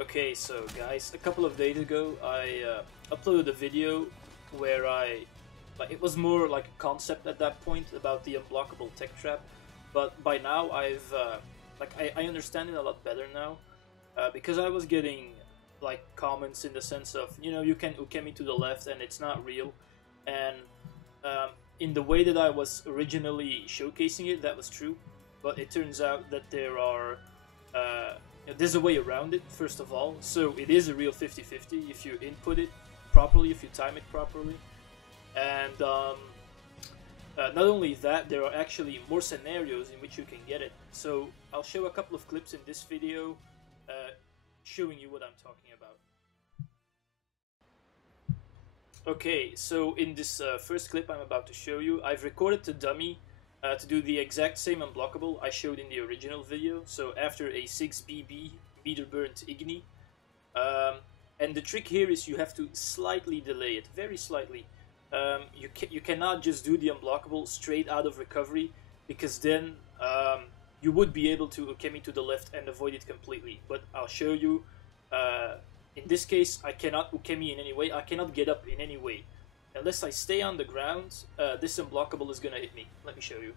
Okay, so guys, a couple of days ago I uploaded a video where it was more like a concept at that point about the unblockable tech trap, but by now I understand it a lot better now, because I was getting like comments in the sense of, you know, you can ukemi to the left and it's not real, and in the way that I was originally showcasing it, that was true, but it turns out that there's a way around it, first of all. So it is a real 50-50 if you input it properly, if you time it properly. And not only that, there are actually more scenarios in which you can get it. So I'll show a couple of clips in this video showing you what I'm talking about. Okay, so in this first clip I'm about to show you, I've recorded the dummy to do the exact same unblockable I showed in the original video. So after a 6BB meter burnt igni, and the trick here is you have to slightly delay it, very slightly. You cannot just do the unblockable straight out of recovery, because then you would be able to ukemi to the left and avoid it completely. But I'll show you. In this case, I cannot ukemi in any way. I cannot get up in any way. Unless I stay on the ground, this unblockable is gonna hit me. Let me show you.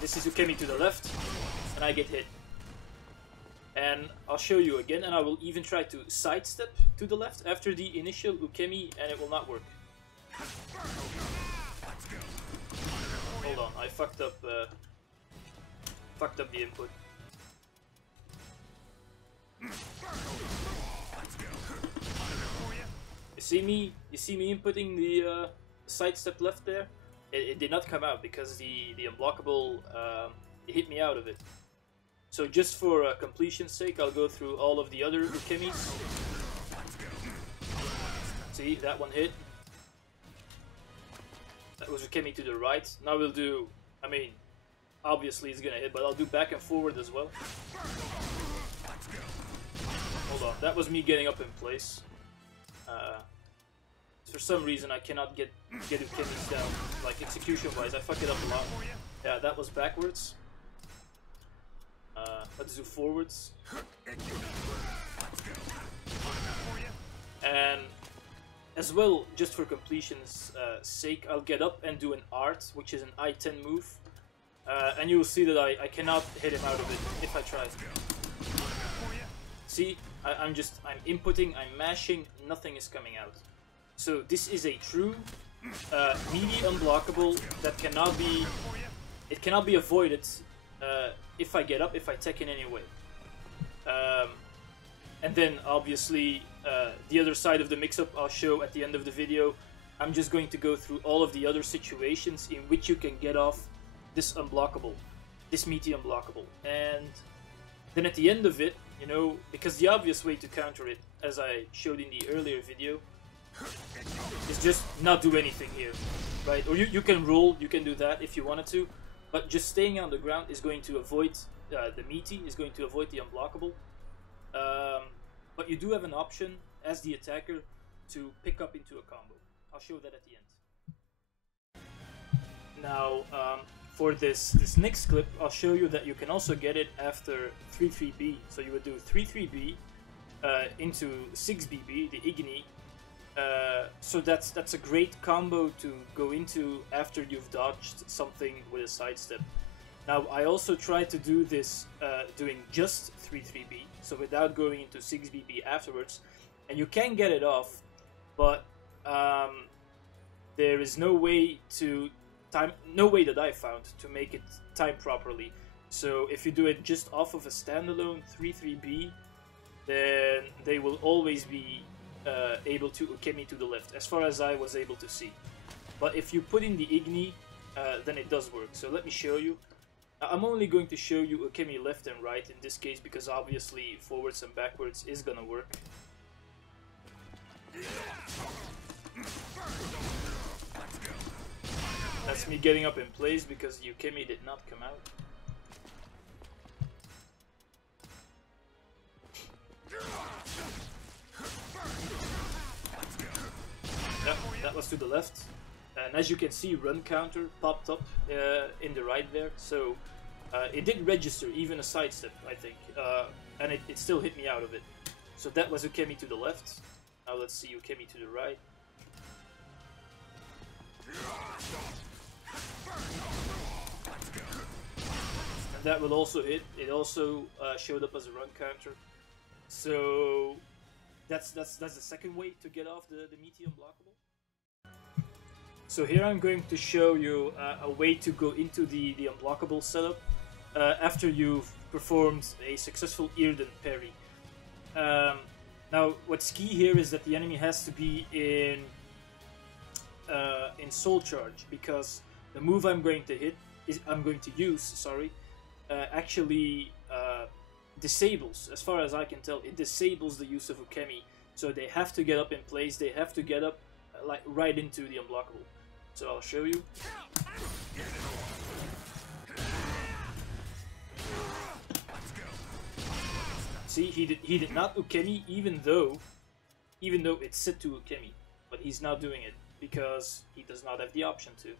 This is ukemi to the left, and I get hit. And I'll show you again, and I will even try to sidestep to the left after the initial ukemi, and it will not work. Hold on, I fucked up the input. You see me inputting the sidestep left there? It did not come out because the unblockable it hit me out of it. So just for completion's sake, I'll go through all of the other ukemis. See, that one hit. That was ukemi to the right. Now we'll do, I mean, obviously it's gonna hit, but I'll do back and forward as well. Hold on, that was me getting up in place. For some reason I cannot get ukemis down, like execution wise. I fuck it up a lot. Yeah, that was backwards. Let's do forwards. And as well, just for completion's sake, I'll get up and do an art, which is an I-10 move. And you will see that I cannot hit him out of it if I try. See, I'm inputting, I'm mashing, nothing is coming out. So this is a true meaty unblockable that cannot be avoided if I get up, if I tech in any way. And then obviously the other side of the mix-up I'll show at the end of the video. I'm just going to go through all of the other situations in which you can get off this unblockable, this meaty unblockable. And then at the end of it, you know, because the obvious way to counter it, as I showed in the earlier video, is just not do anything here, right? Or you can roll, you can do that if you wanted to, but just staying on the ground is going to avoid the meaty, is going to avoid the unblockable. But you do have an option as the attacker to pick up into a combo. I'll show that at the end. Now, for this next clip, I'll show you that you can also get it after 3-3B. So you would do 3-3B into 6BB, the igni. So that's a great combo to go into after you've dodged something with a sidestep. Now I also tried to do this doing just 3-3B, so without going into 6BB afterwards, and you can get it off, but there is no way that I found to make it time properly. So if you do it just off of a standalone 3-3B, then they will always be able to ukemi to the left, as far as I was able to see. But if you put in the igni, then it does work. So let me show you. I'm only going to show you ukemi left and right in this case, because obviously forwards and backwards is gonna work. That's me getting up in place because the ukemi did not come out. Yeah, that was to the left. And as you can see, run counter popped up in the right there. So It did register, even a sidestep, I think, and it still hit me out of it. So that was ukemi to the left. Now let's see ukemi to the right. And that will also hit. It also showed up as a run counter. So that's the second way to get off the meaty unblockable. So here I'm going to show you a way to go into the unblockable setup after you've performed a successful Earden parry. Now what's key here is that the enemy has to be in soul charge, because the move I'm going to use actually disables, as far as I can tell, it disables the use of ukemi. So they have to get up in place, they have to get up like right into the unblockable. So I'll show you. See, he did not ukemi, even though it's set to ukemi, but he's not doing it because he does not have the option to.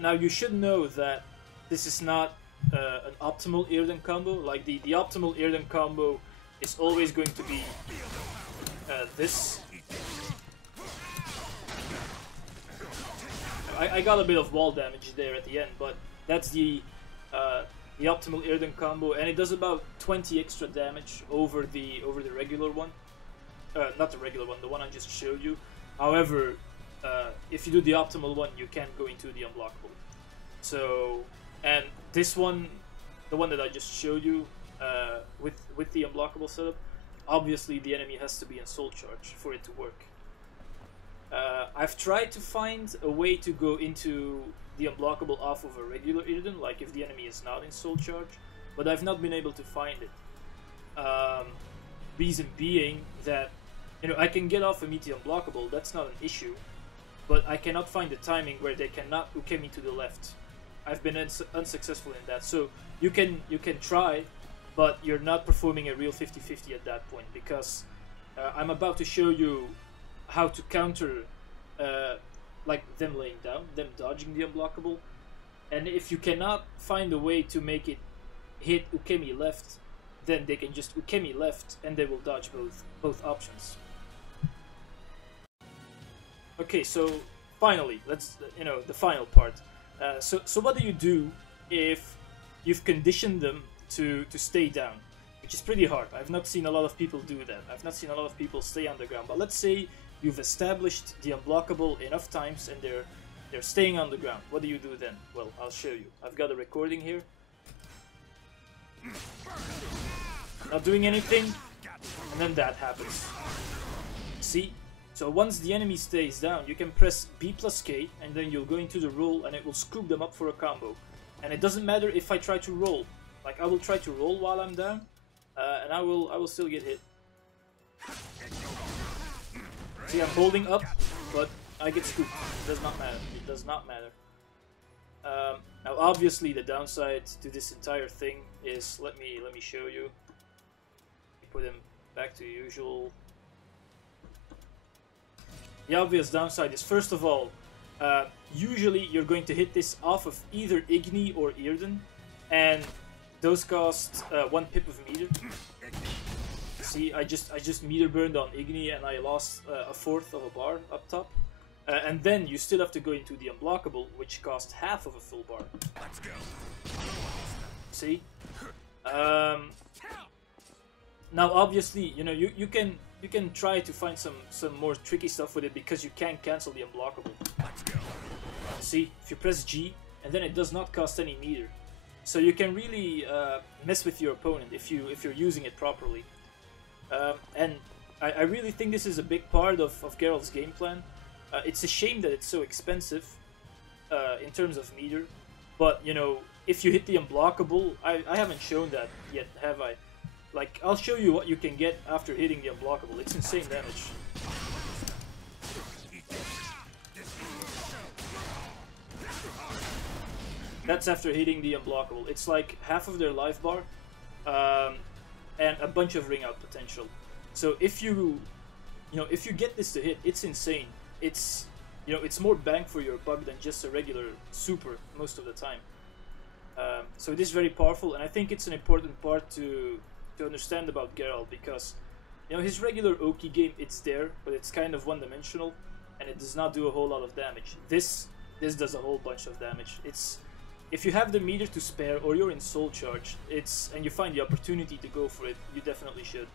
Now you should know that this is not an optimal Earden combo. Like the optimal Earden combo is always going to be this. I got a bit of wall damage there at the end, but that's the optimal Earden combo, and it does about 20 extra damage over the regular one. Not the regular one, the one I just showed you. However, if you do the optimal one, you can't go into the unblockable. So, and this one, the one that I just showed you, with the unblockable setup, obviously the enemy has to be in soul charge for it to work. I've tried to find a way to go into the unblockable off of a regular Earden, like if the enemy is not in soul charge, but I've not been able to find it. Reason being that, you know, I can get off a meaty unblockable, that's not an issue, but I cannot find the timing where they cannot ukemi to the left. I've been unsuccessful in that. So you can try, but you're not performing a real 50-50 at that point, because I'm about to show you how to counter like them laying down, them dodging the unblockable, and if you cannot find a way to make it hit ukemi left, then they can just ukemi left and they will dodge both options. Okay, so finally, let's, you know, the final part. So what do you do if you've conditioned them to stay down, which is pretty hard. I've not seen a lot of people do that. I've not seen a lot of people stay on the ground, but let's say you've established the unblockable enough times and they're staying on the ground. What do you do then? Well, I'll show you. I've got a recording here. Not doing anything, and then that happens. See? So once the enemy stays down, you can press B plus K, and then you'll go into the roll, and it will scoop them up for a combo. And it doesn't matter if I try to roll. Like, I will try to roll while I'm down, and I will still get hit. See, I'm holding up, but I get scooped. It does not matter. It does not matter. Now, obviously, the downside to this entire thing is, let me show you. Put him back to usual. The obvious downside is, first of all, usually you're going to hit this off of either Igni or Earden, and those cost 1 pip of meter. See, I just meter burned on Igni and I lost a fourth of a bar up top. And then you still have to go into the unblockable, which costs half of a full bar. Let's go. See? Now, obviously, you know, you can try to find some more tricky stuff with it, because you can cancel the unblockable. Let's go. See, if you press G, and then it does not cost any meter, so you can really mess with your opponent if you're using it properly. And I really think this is a big part of Geralt's game plan. It's a shame that it's so expensive in terms of meter, but you know, if you hit the unblockable, I haven't shown that yet, have I? Like, I'll show you what you can get after hitting the unblockable. It's insane damage. That's after hitting the unblockable. It's like half of their life bar, and a bunch of ring out potential. So if you get this to hit, it's insane. It's, you know, it's more bang for your buck than just a regular super most of the time. So it is very powerful, and I think it's an important part to understand about Geralt, because you know his regular Oki game, it's there, but it's kind of one-dimensional, and it does not do a whole lot of damage. This does a whole bunch of damage. It's, if you have the meter to spare or you're in soul charge, and you find the opportunity to go for it, you definitely should.